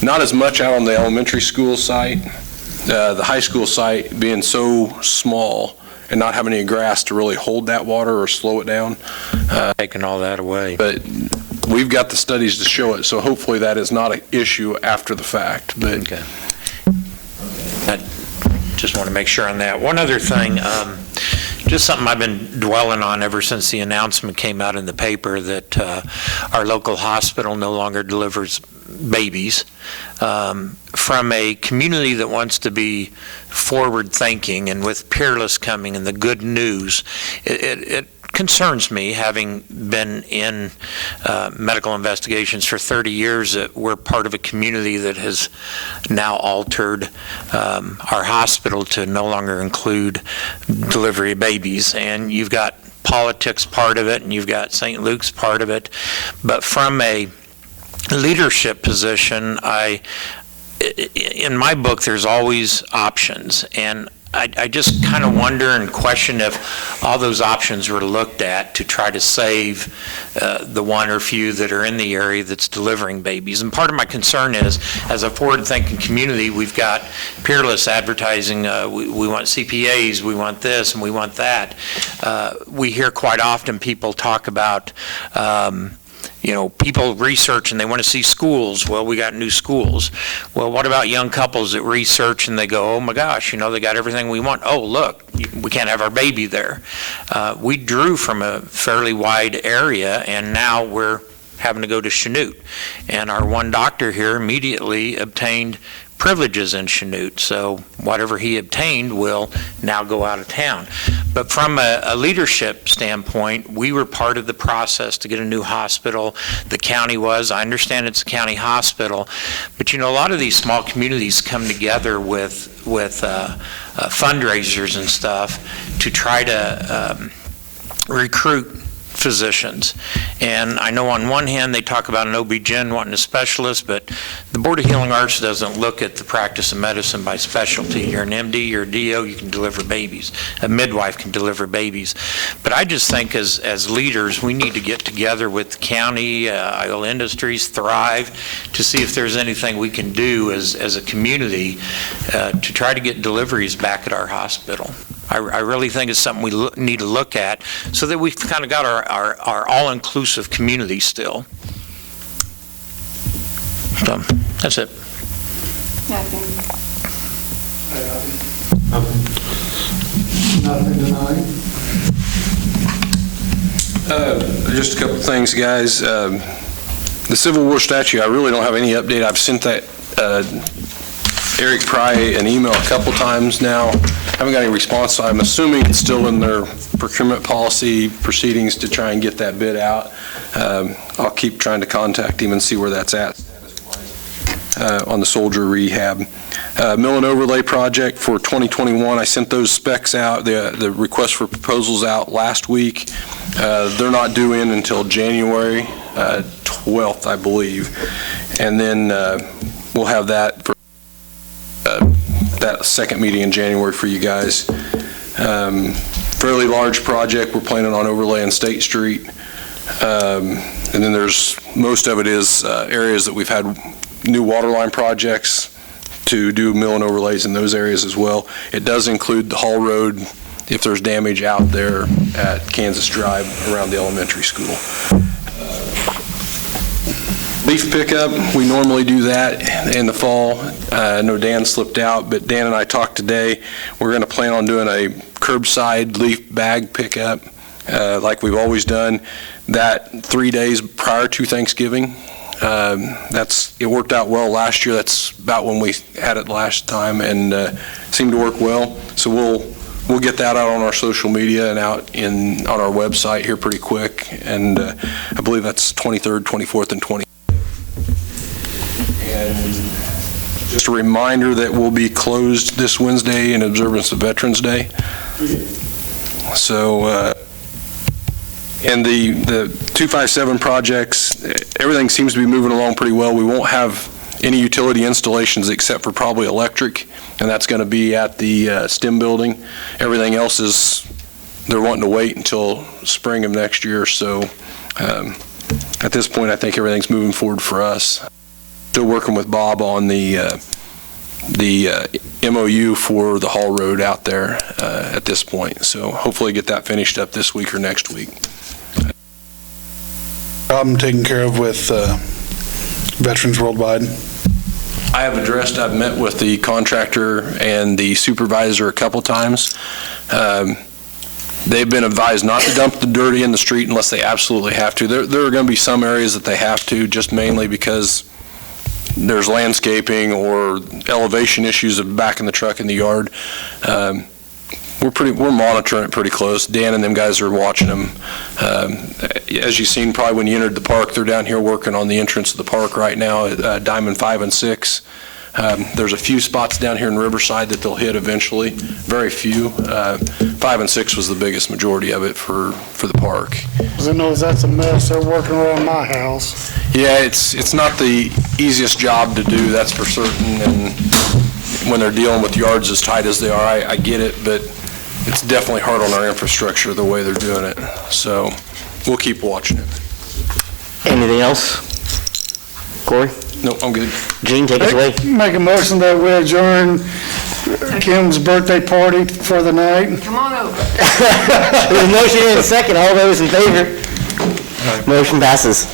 not as much out on the elementary school site, the high school site being so small and not having any grass to really hold that water or slow it down. Taking all that away. But we've got the studies to show it, so hopefully that is not an issue after the fact. But okay. I just want to make sure on that. One other thing, just something I've been dwelling on ever since the announcement came out in the paper that our local hospital no longer delivers babies. From a community that wants to be forward-thinking, and with Peerless coming and the good news, it concerns me, having been in medical investigations for 30 years, that we're part of a community that has now altered our hospital to no longer include delivery of babies. And you've got politics part of it, and you've got St. Luke's part of it. But from a leadership position, in my book, there's always options, and I just kind of wonder and question if all those options were looked at to try to save the one or few that are in the area that's delivering babies. And part of my concern is, as a forward-thinking community, we've got Peerless advertising, we want CPAs, we want this, and we want that. We hear quite often people talk about you know, people research and they want to see schools. Well, we got new schools. Well, what about young couples that research and they go, oh my gosh, you know, they got everything we want. Oh, look, we can't have our baby there. We drew from a fairly wide area, and now we're having to go to Chanute. And our one doctor here immediately obtained privileges in Chanute, so whatever he obtained will now go out of town. But from a leadership standpoint, we were part of the process to get a new hospital. The county was. I understand it's a county hospital, but you know, a lot of these small communities come together with fundraisers and stuff to try to recruit physicians. And I know on one hand they talk about an OB-GYN wanting a specialist, but the Board of Healing Arts doesn't look at the practice of medicine by specialty. You're an MD, you're a DO, you can deliver babies. A midwife can deliver babies. But I just think as leaders, we need to get together with the county, Iola Industries, Thrive, to see if there's anything we can do as a community to try to get deliveries back at our hospital. I really think it's something we need to look at so that we've kind of got our all-inclusive community still. So, that's it. Nothing. Nothing tonight. Just a couple of things, guys. The Civil War statue, I really don't have any update. I've sent that Eric Pry an email a couple times now. Haven't got any response, so I'm assuming it's still in their procurement policy proceedings to try and get that bid out. I'll keep trying to contact him and see where that's at on the soldier rehab. Mill and overlay project for 2021, I sent those specs out, the request for proposals out last week. They're not due in until January 12th, I believe. And then we'll have that for that second meeting in January for you guys. Fairly large project, we're planning on overlaying State Street. And then most of it is areas that we've had new water line projects to do mill and overlays in those areas as well. It does include the Hall Road if there's damage out there at Kansas Drive around the elementary school. Leaf pickup, we normally do that in the fall. I know Dan slipped out, but Dan and I talked today. We're going to plan on doing a curbside leaf bag pickup like we've always done. That 3 days prior to Thanksgiving. It worked out well last year. That's about when we had it last time, and seemed to work well. So we'll get that out on our social media and out on our website here pretty quick. And I believe that's 23rd, 24th, and 20th. And just a reminder that we'll be closed this Wednesday in observance of Veterans Day. So. And the 257 projects, everything seems to be moving along pretty well. We won't have any utility installations except for probably electric, and that's going to be at the STEM building. Everything else they're wanting to wait until spring of next year. So at this point, I think everything's moving forward for us. Still working with Bob on the MOU for the Hall Road out there at this point. So hopefully get that finished up this week or next week. Problem taken care of with Veterans Worldwide? I've met with the contractor and the supervisor a couple times. They've been advised not to dump the dirt in the street unless they absolutely have to. There are going to be some areas that they have to, just mainly because there's landscaping or elevation issues of backing the truck in the yard. We're monitoring it pretty close. Dan and them guys are watching them. As you've seen probably when you entered the park, they're down here working on the entrance of the park right now at Diamond 5 and 6. There's a few spots down here in Riverside that they'll hit eventually, very few. 5 and 6 was the biggest majority of it for the park. Because I know that's a mess. They're working around my house. Yeah, it's not the easiest job to do, that's for certain. And when they're dealing with yards as tight as they are, I get it, but it's definitely hard on our infrastructure the way they're doing it. So we'll keep watching it. Anything else? Corey? No, I'm good. Gene, take us away. Make a motion that we adjourn Kim's birthday party for the night. Come on over. There's a motion and a second. All those in favor? Motion passes.